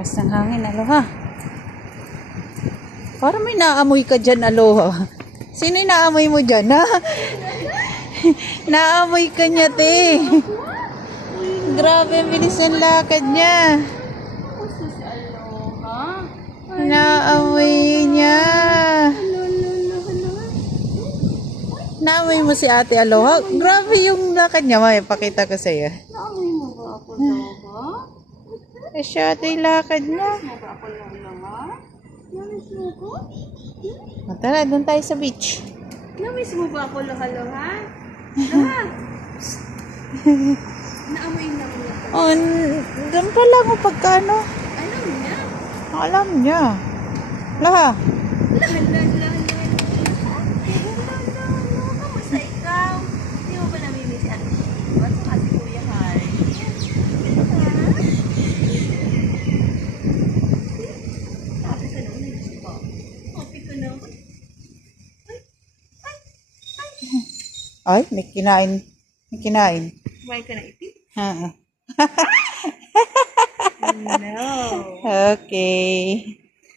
Lakas ng hangin, aloha. Parang may naamoy ka dyan, aloha. Sino yung naamoy mo dyan, ha? Naamoy ka niya, te. Grabe, ang bilis ng lakad niya. Naamoy niya. Naamoy mo si Ate Aloha. Grabe yung lakad niya. May pakita ko sa'yo. Naamoy mo ba ako, Aloha? Eh, siya ito yung lakad niya. Naamoy mo ba ako, Aloha? Namiss mo ko? Tara, doon tayo sa beach. Namiss mo ba ako, Aloha? Aloha! Naamoy na mo na. Oh, doon pala mo pagkano. Alam niya. Alam niya. Laha. Kamusta ikaw? Hindi mo ba namimiss si Ate Shiva? Saka si Kuya Harry? Sabi ka naman, namiss ko. Happy ka naman. Ay, may kinain. May kinain. Kumain ka na itik? Ha. No. Okay.